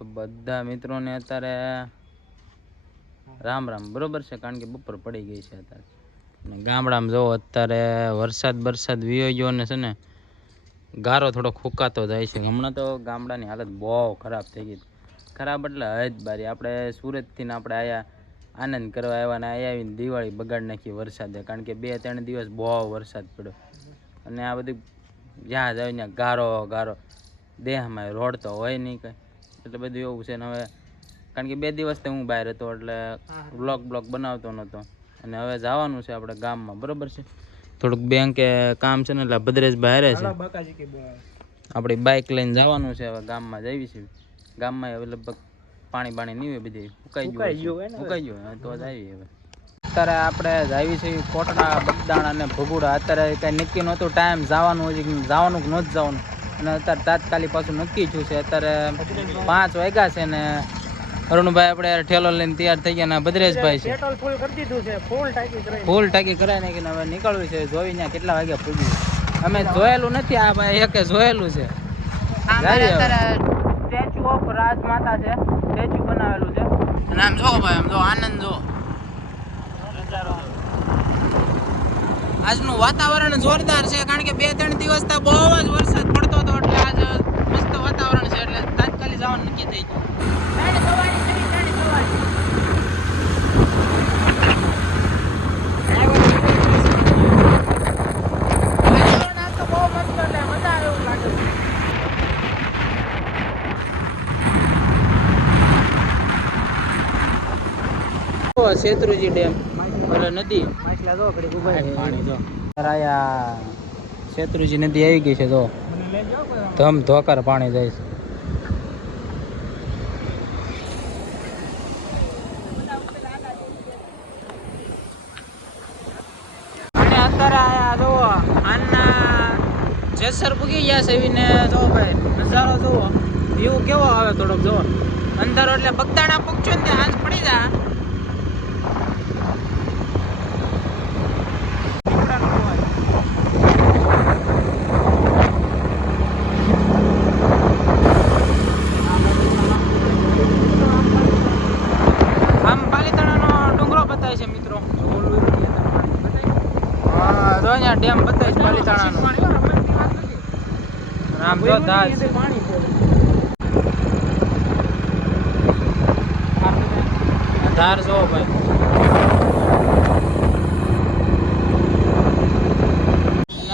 તો બધા મિત્રોને અત્યારે રામ રામ. બરોબર છે, કારણ કે બપોર પડી ગઈ છે અત્યારે. અને ગામડામાં જો અત્યારે વરસાદ વીયો ગયો ને છે ને ગારો થોડો ફૂંકાતો જાય છે. હમણાં તો ગામડાની હાલત બહુ ખરાબ થઈ ગઈ. ખરાબ એટલે હદ બારી. આપણે સુરતથી ને આપણે આયા આનંદ કરવા આવ્યા ને આવીને દિવાળી બગાડી નાખી વરસાદે, કારણ કે 2-3 દિવસ બહુ વરસાદ પડ્યો. અને આ બધું જ્યાં જાય ત્યાં ગારો દેહમાં રોડ તો હોય નહીં કંઈ, એટલે બધું એવું છે ને. હવે કારણ કે 2 દિવસથી હું બહાર હતો એટલે બ્લોગ બનાવતો નહોતો. અને હવે જવાનું છે આપણે ગામમાં. બરોબર છે, થોડુંક બેંકે કામ છે ને એટલે ભદ્રેશ બહાર છે. આપણી બાઇક લઈને જવાનું છે. હવે ગામમાં જઈએ છીએ. ગામમાં હવે લગભગ પાણી નહીં હોય, બધે સુકાઈ ગયું તો જ આવી. હવે અત્યારે આપણે જાવી છીએ કોટડા, બગદાણા અને ભગુડા. અત્યારે કંઈ નક્કી નહોતું ટાઈમ જવાનું કે નથી જવાનું. અને અત્યારે તાત્કાલિક પાછું નક્કી થયું છે. અત્યારે 5 વાગ્યા છે ને અરુણભાઈ આપણે ઠેલો લઈને તૈયાર થઈ ગયા. ભદ્રેશભાઈ છે ફૂલ ટાંકી કરાવી નાખીને હવે નીકળવું છે. જોઈ ત્યાં કેટલા વાગ્યા પૂગ્યું અમે જોયેલું નથી. આ ભાઈ એકે જોયેલું છે. સ્ટેચ્યુ ઓફ રાજમાતા છે, સ્ટેચ્યુ બનાવેલું છે. અને આમ જો ભાઈ, આમ જો આનંદ જો. આજનું વાતાવરણ જોરદાર છે, કારણ કે 2-3 દિવસ તો બહુ જ વરસાદ પડતો હતો. એટલે આજ મસ્ત વાતાવરણ છે, એટલે તાત્કાલિક જવાનું નક્કી થઈ ગયું. શેત્રુજી ડેમ નદી પાણી જો શેત્રુજી નદી આવી ગઈ છે. જો ધમ ધોકર પાણી જાય છે. અને અત્યારે આયા જો આના જેસર પૂગી ગયા છે. એવીને જો ભાઈ નજારો જોવો, વ્યૂ કેવો આવે થોડોક જોવો. અંધારો એટલે બગદાણા પૂગજો ને ત્યાં આજ પડી જાય. ડેમ બતાવીશ પાલીતાણાનો. આમ જો ધાર જો ભાઈ.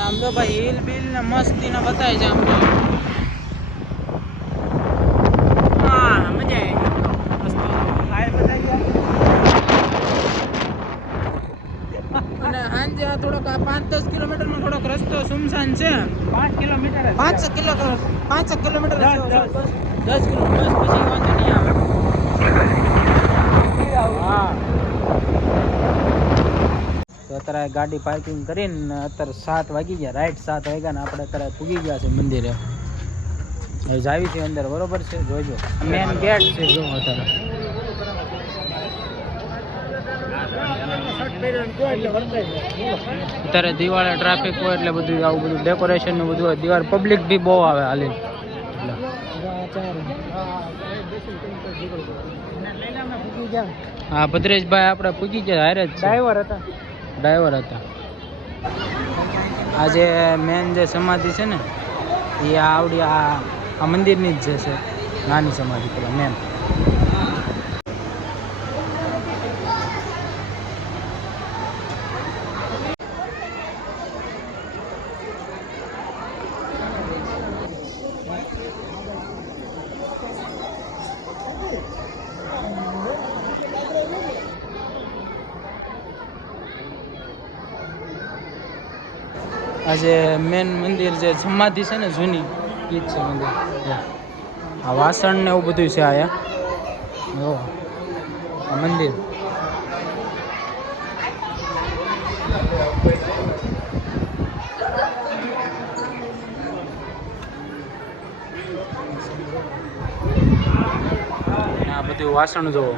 આમ જો ભાઈ હિલ બિલ ને મસ્તી ને બતાવી છે. આમ તો મજા આવી. થોડોક 5-10 કિલોમીટર નો થોડોક રસ્તો સુમસાન છે. 5 કિલોમીટર 10 કિલોમીટર પછી વાંધો નહીં આવે. તો અત્યારે ગાડી પાર્કિંગ કરીને અત્યારે 7 વાગી ગયા, રાઈટ 7 વાગ્યા ને આપણે અત્યારે પૂગી ગયા છે મંદિરે. હવે જાવી છે અંદર. બરોબર છે, જોજો મેન ગેટ છે. જો અત્યારે દિવાળી ટ્રાફિક હોય એટલે બધું આવું બધું ડેકોરેશન નું બધું હોય. દિવાળી પબ્લિક બી બહુ આવે હાલી. હા ભદ્રેશભાઈ આપણે પૂગી ગયા. હારે જ ડ્રાઈવર હતા. આ જે મેન જે સમાધિ છે ને એ આવડી આ મંદિરની જ છે. નાની સમાધિ પેલા મેન. આ જે મેન મંદિર જે સમાધિ છે ને જૂની, એ જ છે મંદિર. આ વાસણ ને એવું બધું છે આયા. જો આ મંદિર. આ બધું વાસણ જોવો.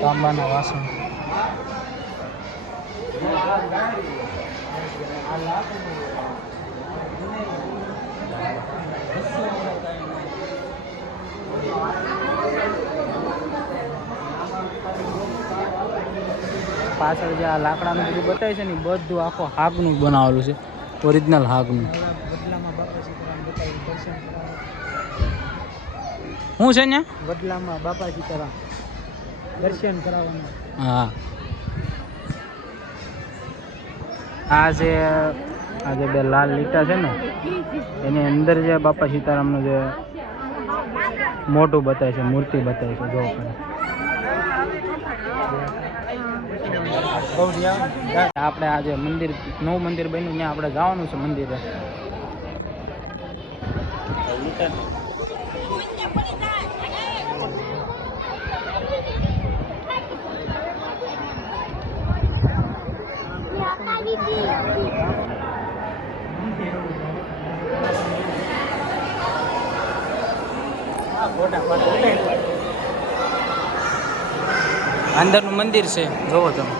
તાંબાના વાસણ. પાછળ જે આ લાકડાનું બધું બતાવે છે ને એ બધું આખો હાગનું જ બનાવેલું છે, ઓરિજિનલ હાગનું. શું છે ને વડલામાં બાપા સીતારામ દર્શન કરાવવાના. હા, આ જે બે લાલ લીટા છે ને એની અંદર જે બાપા સીતારામનું જે મોટું બતાવે છે, મૂર્તિ બતાવે છે. જો આપણે આ જે મંદિર નવું મંદિર બન્યું ત્યાં આપણે જવાનું છે મંદિરે. અંદરનું મંદિર છે, જોવો તમે.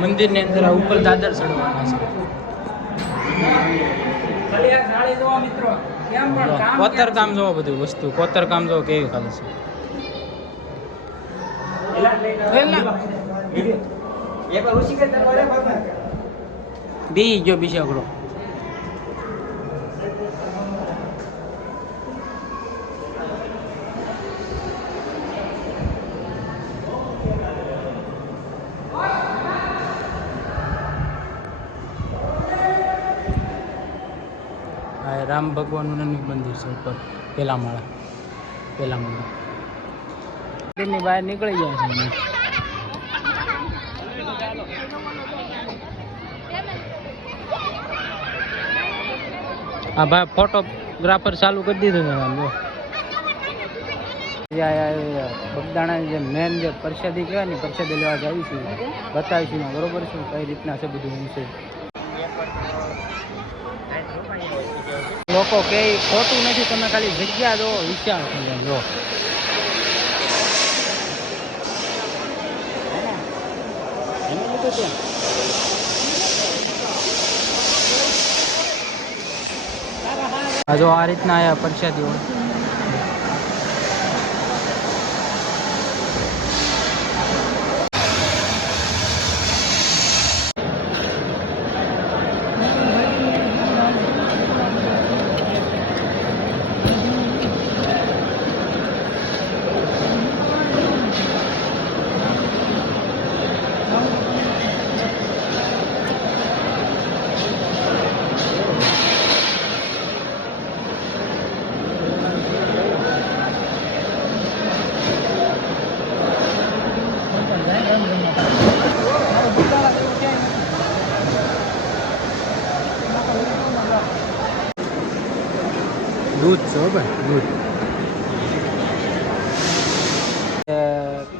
મંદિરની અંદર ઉપર દાદર ચડવાના છે. કોતર કામ જોવો, બધું વસ્તુ કોતર કામ જોવો કેવી ખાલી છે. બી ગયો બીજાકડો. રામ ભગવાનનું મંદિર છે ઉપર પેલા માળા. મંદિરની બહાર નીકળી ગયા છે. હા ભાઈ, ફોટોગ્રાફર ચાલુ કરી દીધું છે. બગદાણા જે મેન જે પ્રસાદી કહેવાય ને, પ્રસાદી લેવા જાવી છે, બતાવીશું બરોબર છે કઈ રીતના છે બધું હું છે. લોકો કે ખોટું નથી, તમે ખાલી જગ્યા જો, વિચાર જો. જો આ રીતના આયા પ્રસાદીઓ. દૂધ છે ભાઈ, દૂધ.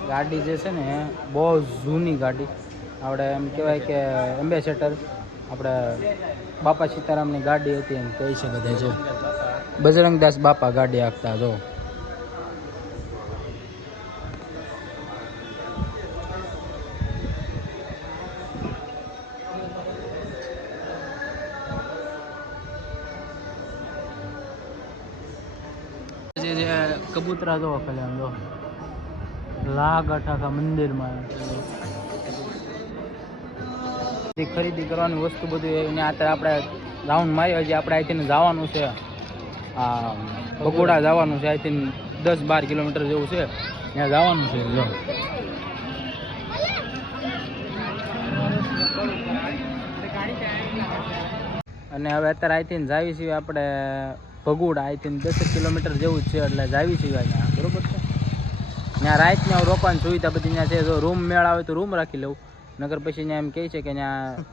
ગાડી જે છે ને બહુ જૂની ગાડી, આપણે એમ કહેવાય કે એમ્બેસેડર આપણે બાપા સીતારામની ગાડી હતી એમ કહી છે બધા. જો બજરંગદાસ બાપા ગાડી હાંકતા. જો કબૂતરા જો ખાલી આમ જો લાગઠ આખા મંદિરમાં. ખરીદી કરવાની વસ્તુ બધું એને અત્યારે આપણે રાઉન્ડ મારી. હજી આપણે અહીંથી જવાનું છે, આ ભગોડા જવાનું છે. અહીંથી 10-12 કિલોમીટર જેવું છે, ત્યાં જવાનું છે. જો અને હવે અત્યારે અહીંથી જાવી છીએ આપણે ભગોડા. અહીંથી 10 કિલોમીટર જેવું જ છે, એટલે જાવી છીએ અહીંયા. બરોબર છે. ત્યાં રાતને રોકાવાની સુવિધા બધી ત્યાં છે. જો રૂમ મેળ આવે તો રૂમ રાખી લઉં, નગર પછી ત્યાં એમ કહે છે કે ત્યાં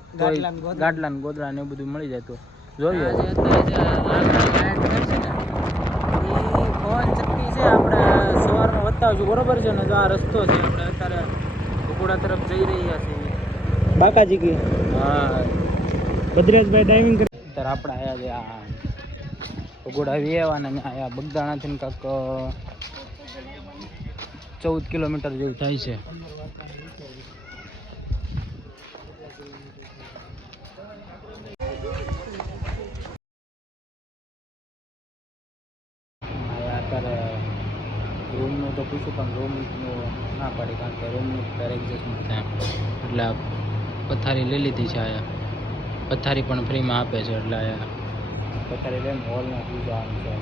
ગાડલા ને ગોદડા ને એવું બધું મળી જાય તો જોઈએ. આપણે સવારમાં વધતા આવશું બરોબર છે ને. જો આ રસ્તો છે, આપણે અત્યારે ભગોડા તરફ જઈ રહ્યા છીએ. બાકાજી કી. હા, ભદ્રેશભાઈ ડ્રાઇવિંગ કરે. અત્યારે આપણે આવ્યા છે આ ભગોડા આવી આવ્યા ને અહીંયા બગદાણાથી કાંક 14 કિલોમીટર જેવું થાય છે. અત્યારે રૂમનું તો પૂછું પણ રૂમનું ના પડે કારણ કે રૂમનું એડજસ્ટમેન્ટ થાય એટલે પથારી લઈ લીધી છે. અહીંયા પથારી પણ ફ્રીમાં આપે છે એટલે અહીંયા પથારી લઈને હોલમાં સુઈ જવાનું છે.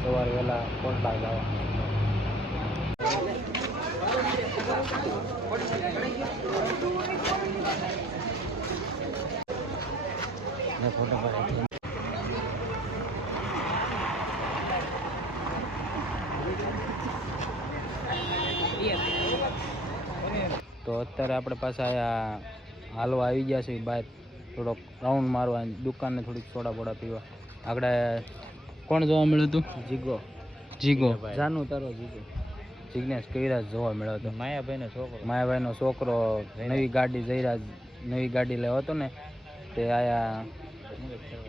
સવારે વહેલા કોટડા જવાનું ફોટો પાડી. તો અત્યારે આપણે પાછા અહીંયા હાલવા આવી ગયા છે બહાર થોડોક રાઉન્ડ મારવા, દુકાનને થોડીક સોડા બોડા પીવા. આગળ કોણ જોવા મળ્યું હતું? જીગો જાનું તારો જિગ્નેશ કવિરાજ જોવા મળ્યો હતો. માયાભાઈનો છોકરો નવી ગાડી લેવો હતો ને તે આયા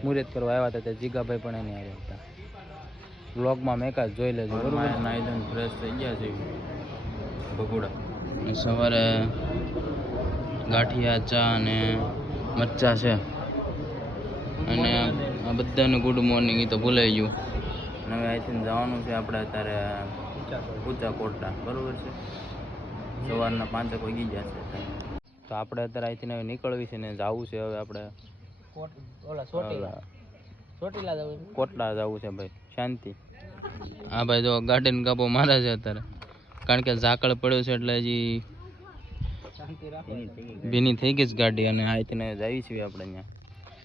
મુહૂર્ત કરવા આવ્યા હતા. તે જીગાભાઈ પણ એને આવ્યા હતા. બ્લોગમાં મેં કાંઈ જોઈ લેજો બરોબર. નાઈદન ફ્રેશ થઈ ગયા છે ભગોડા. સવારે ગાંઠિયા, ચા અને મરચા છે અને આ બધાને ગુડ મોર્નિંગ. એ તો ભૂલાઈ ગયું. હવે અહીંથી જવાનું છે આપણે અત્યારે ઊંચા કોટડા બરોબર છે. સવારના 5 વાગી ગયા છે. તો આપણે અત્યારે અહીંથી હવે નીકળવી છે ને જવું છે હવે આપણે કોટડા જવું છે ભાઈ. શાંતિ. હા ભાઈ જો ગાડીને કાપો મારે છે અત્યારે કારણ કે ઝાકળ પડ્યો છે એટલે હજી ભીની થઈ ગઈ છે ગાડી. અને અહીંથી જઈએ છીએ આપણે અહીંયા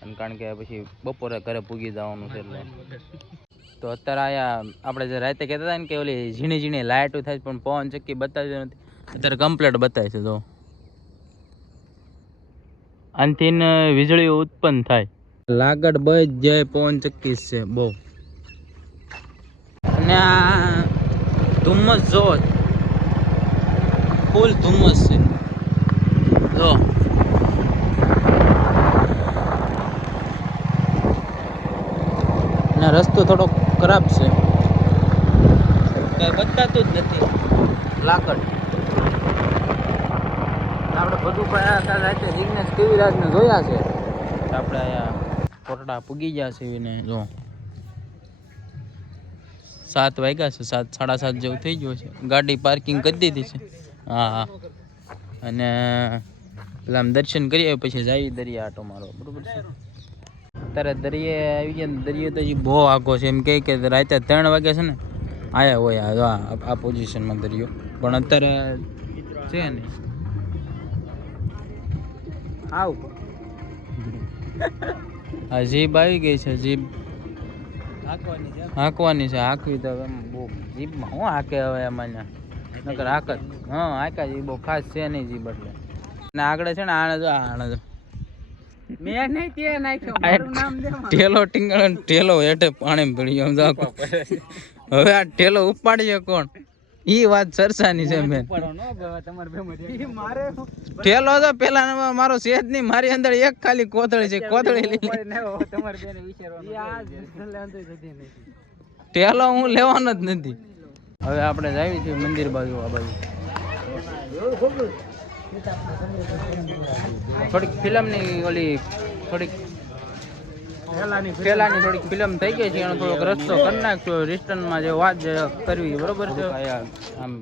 અને કારણ કે પછી બપોરે ઘરે પૂગી જવાનું છે એટલે. તો અત્યારે આયા આપણે જે રાતે કહેતા હતા ને કે ઓલી ઝીણી ઝીણી લાઇટો થાય પણ પવન ચક્કી બતાવી નથી. અત્યારે કમ્પ્લીટ બતાવે છે. તો આનથી વીજળીઓ ઉત્પન્ન થાય. લાગડ બજ જાય પવન ચક્કી છે બહુ. અને આ ધુમ્મસ જો ફૂલ ધુમ્મસ છે જો. અને રસ્તો થોડો ખરાબ છે, કઈ બતાતું જ નથી. લાકડ આપણે બધું પણ સાથે જિગ્નેશ કવિરાજને જોયા છે. આપણે અહીંયા કોટડા પૂગી ગયા છે ને જો 7 વાગ્યા છે. 7 સાડા 7 જેવું થઈ ગયું છે. ગાડી પાર્કિંગ કરી દીધી છે. હા અને પેલા દર્શન કરીએ પછી જઈએ દરિયા આટો મારવા બરોબર છે. અત્યારે દરિયે આવી ગયા. દરિયો તો હજી બહુ આઘો છે. એમ કે રાતે 3 વાગ્યા છે ને આયા હોય આ પોઝિશનમાં દરિયો. પણ અત્યારે છે ને આવ આ જીપ આવી ગઈ છે. જીપ હાંકવાની છે. હાંકવી તો બહુ જીપમાં હું હાંકે હવે એમાં નકર હાક જ. હા હાંકા જ બહુ ખાસ છે નહીં જીપ એટલે. ને આગળ છે ને આણે જો ઠેલો ટીંગળ ઠેલો હેઠે પાણી પડી ગયો. હવે આ ઠેલો ઉપાડીએ કોણ? ઈ વાત સરસાની છે. મેં ઠેલો તો પેલા મારો સેજ નહીં, મારી અંદર એક ખાલી કોથળી છે. કોથળી ઠેલો હું લેવાનો જ નથી. હવે આપણે જાવી છીએ મંદિર બાજુ. આ બાજુ થોડીક ફિલ્મની ઓલી થોડીક પેલાની થોડીક ફિલ્મ થઈ ગઈ છે. એનો થોડોક રસ્તો કરી નાખજો રિસ્ટર્નમાં જે વાત કરવી બરોબર છે. આમ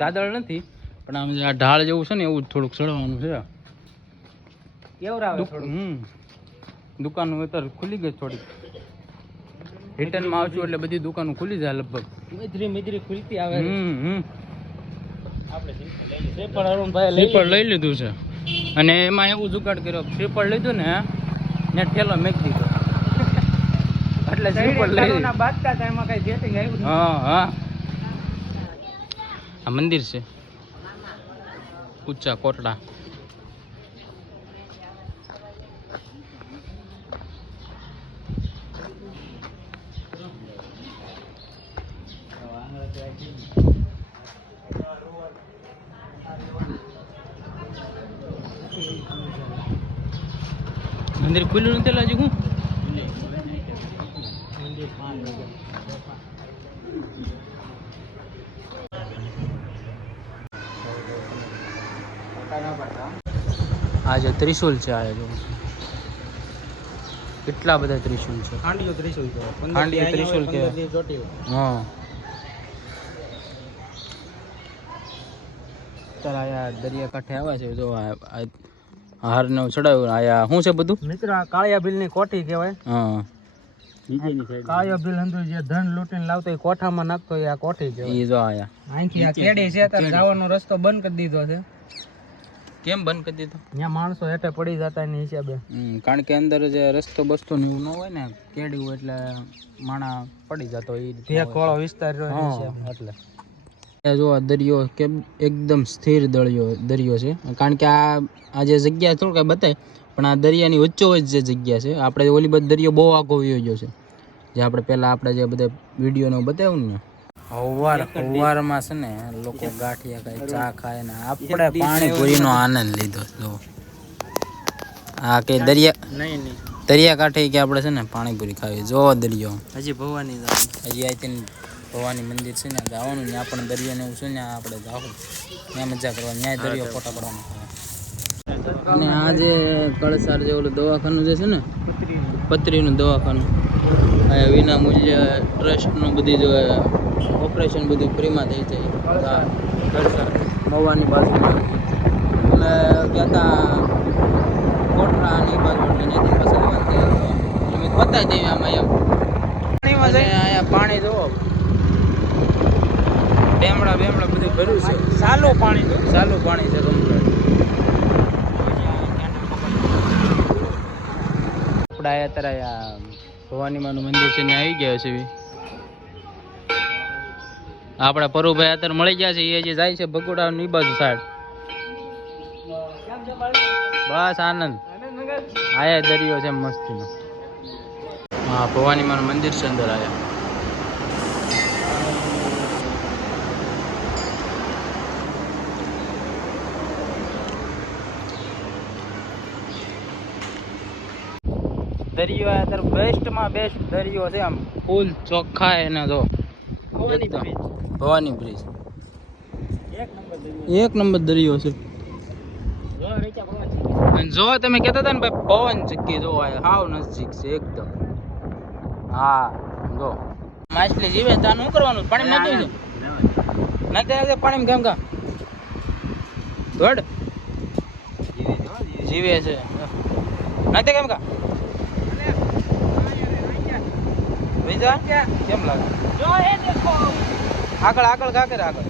દાદળ નથી પણ આમ આ ઢાળ જેવું છે ને એવું થોડુંક ચડવાનું છે. દુકાનો અત્યારે ખુલી ગઈ થોડીક. રિટર્નમાં આવશું એટલે બધી દુકાનો ખુલી જાય લગભગ. મિત્રી ખુલતી આવે. શ્રીફળ લઈ લીધું છે અને એમાં એવું જુગાડ કર્યો. શ્રીફળ લીધું ને ઠેલો મેકી દીધો એટલે શ્રીફળ લઈ લીધું. હા હા આ મંદિર છે ઊંચા કોટડા. મંદિર ખુલ્લું નથી હજી. હું આ જે ત્રિશુલ છે આ જો કેટલા બધા ત્રિશુલ છે. ખાંડિયો ત્રિશુલ છે. ખાંડિયો ત્રિશુલ કે હા. અત્યારે આયા દરિયા કાંઠે આવ્યા છે જો હાર ને ચડાવ્યું. આયા શું છે બધું મિત્ર કાળિયા ભીલ ની કોઠી કહેવાય. હા કાળિયો ભીલ અંદર જે ધન લૂંટીને લાવતો એ કોઠામાં નાખતો એ આ કોઠી કહેવાય. ઈ જો આયા અહીંથી આ કેડી છે ત્યારે જવાનો રસ્તો બંધ કરી દીધો છે. કેમ બંધ કરી દીધો? ત્યાં માણસો હેઠે પડી જતા એની હિસાબે. કારણ કે અંદર જે રસ્તો બસ્તો ને એવું ન હોય ને કેડી હોય એટલે માણા પડી જતો એ ભેખ વાળો વિસ્તાર રહ્યો એટલે જો આ દરિયો કેમ એકદમ સ્થિર દરિયો છે. કારણ કે આ જે જગ્યા થોડું કઈ બતાય પણ આ દરિયાની વચ્ચોવચ્ચ જે જગ્યા છે. આપણે ઓલી બધી દરિયો બહુ આગો વયો ગયો છે જે આપણે પહેલા આપણે જે બધા વિડીયોને બતાવ્યું ને સવારમાં છે ને લોકો ગાંઠિયા ખાય ચા ખાય ને આપણે પાણીપુરીનો આનંદ લીધો. જો આ કે દરિયા કાંઠે કે આપણે છે ને પાણીપુરી ખાવી. જો દરિયો હજી ભવાની હજી અહીંથી ભવાની મંદિર છે ને જવાનું ત્યાં પણ દરિયો ને એવું છે ને આપણે જાવું ત્યાં મજા કરવાની ત્યાં દરિયો ફોટા પડવાનું. અને આ જે કળસાર જે ઓલું દવાખાનું જે છે ને પથરીનું દવાખાનું આ વિના મૂલ્ય ટ્રસ્ટનું બધી જો ઓપરેશન બધું ફ્રીમાં થઈ જાય. કળસાર મવાની બાજુમાં અમે ગયા હતા કોટરા ની બાજુ એટલે ત્યાંથી પછી બતાવી દઈએ આમાં એમ અહીંયા પાણી જોવો બેમડા બધું ભર્યું છે. સાલું પાણી છે કમ્પ્લીટ. આપણે અત્યારે આ ભવાની માનું મંદિર છે ને આવી ગયા છે. આપણા પરુભાઈ અત્યારે મળી ગયા છે. એ જે જાય છે ભગોડા ની બાજુ સાઈડ. બસ આનંદ આયા દરિયો છે મસ્તીનો. હા ભવાની માનું મંદિર છે અંદર આયા. દરિયો અત્યારે બેસ્ટમાં બેસ્ટ દરિયો છે. આમ ફૂલ ચોખ્ખા એને જો ભવાની બ્રિજ એક નંબર દરિયો છે. જો તમે કહેતા હતા ને ભાઈ પવન ચક્કી જો હાવ નજીક છે એકદમ. હા જો માછલી જીવે ત્યાં શું કરવાનું? પાણી નાખ્યું છે નાખી પાણી કેમ કા દોડ જીવે છે નાખતે કેમ કા કેમ લાગે? આગળ કા કરે આગળ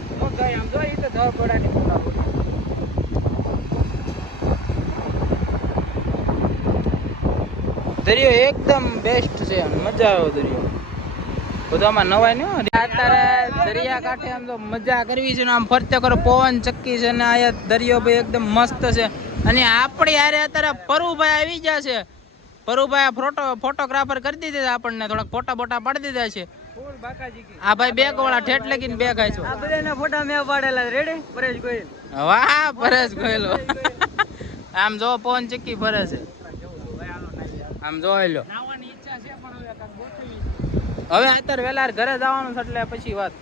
દરિયો એકદમ બેસ્ટ છે. મજા આવે દરિયો બધામાં નવાય ને. અત્યારે દરિયા કાંઠે આમ તો મજા કરવી છે ને આમ ફરતે કરો પવન ચક્કી છે ને આયા દરિયો ભાઈ એકદમ મસ્ત છે. અને આપણી યારે અત્યારે પરુભાઈ આવી ગયા છે. પરુભાઈ ફોટોગ્રાફર કરી દીધી આપણને થોડાક ફોટા બોટા પાડી દીધા છે. આ ભાઈ બેગ વાળા ઠેઠ લગીને બે ખાય છે. આ બધાના ફોટા મેં પાડેલા રેડી પરેશ ગોયલ. વાહ પરેશ ગોયલ આમ જો પવન ચક્કી ફરે છે આમ જોઈ લો. હવે અત્યારે વેલા ઘરે જવાનું છે એટલે પછી વાત